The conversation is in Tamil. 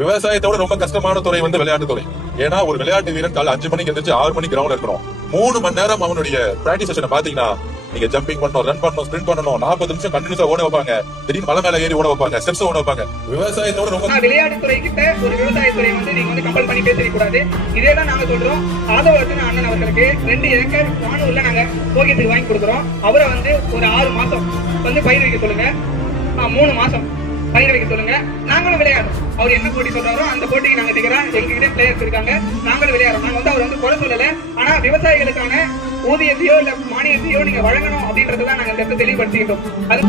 விவசாயத்தோட ரொம்ப கஷ்டமான துறை வந்து விளையாட்டு துறை. ஏன்னா ஒரு விளையாட்டு வீரன் காலை 5 மணிக்கு எந்திரிச்சு 6 மணிக்கு கிரவுண்ட் இருக்கணும். 3 மணி நேரம் அவனுடைய பிராக்டிஸ் செஷனை பாத்தீங்கன்னா நீங்க ஜம்பிங் பண்ணணும், ரன் பண்ணணும், ஸ்பிரிண்ட் பண்ணணும், 40 நிமிஷம் கண்டினியூஸா ஓட வைப்பாங்க, திடீர்னு மலை மேல ஏறி ஓட வைப்பாங்க, ஸ்டெப்ஸ் ஓட வைப்பாங்க. விவசாயத்தோட ரொம்ப விளையாட்டு துறை கிட்ட ஒரு விவசாயத்துறை வந்து நீங்க வந்து கம்பல் பண்ணி பேச கூடாது. இதேதான் நாங்க சொல்றோம். ஆதவரத்தின் அண்ணன் அவர்களுக்கு 2 ஏக்கர் வானூர்ல நாங்க போகியத்துக்கு வாங்கி கொடுக்குறோம். அவரை வந்து ஒரு 6 மாசம் வந்து பயிர் வைக்க சொல்லுங்க, 3 மாசம் பயிர் வைக்க சொல்லுங்க. நாங்களும் விளையாடுறோம். அவர் என்ன போட்டி சொல்றாரோ அந்த போட்டிக்கு நாங்க திக்கிறோம். எங்ககிட்ட பிளேயர்ஸ் இருக்காங்க, நாங்களும் விளையாடுறோம். நாங்க வந்து அவர் வந்து குறை சொல்லல. ஆனா விவசாயிகளுக்கான ஊதியத்தையோ இல்ல மானியத்தையோ நீங்க வழங்கணும் அப்படின்றதான் நாங்க இந்த இடத்தை தெளிவுபடுத்திக்கிட்டோம். அது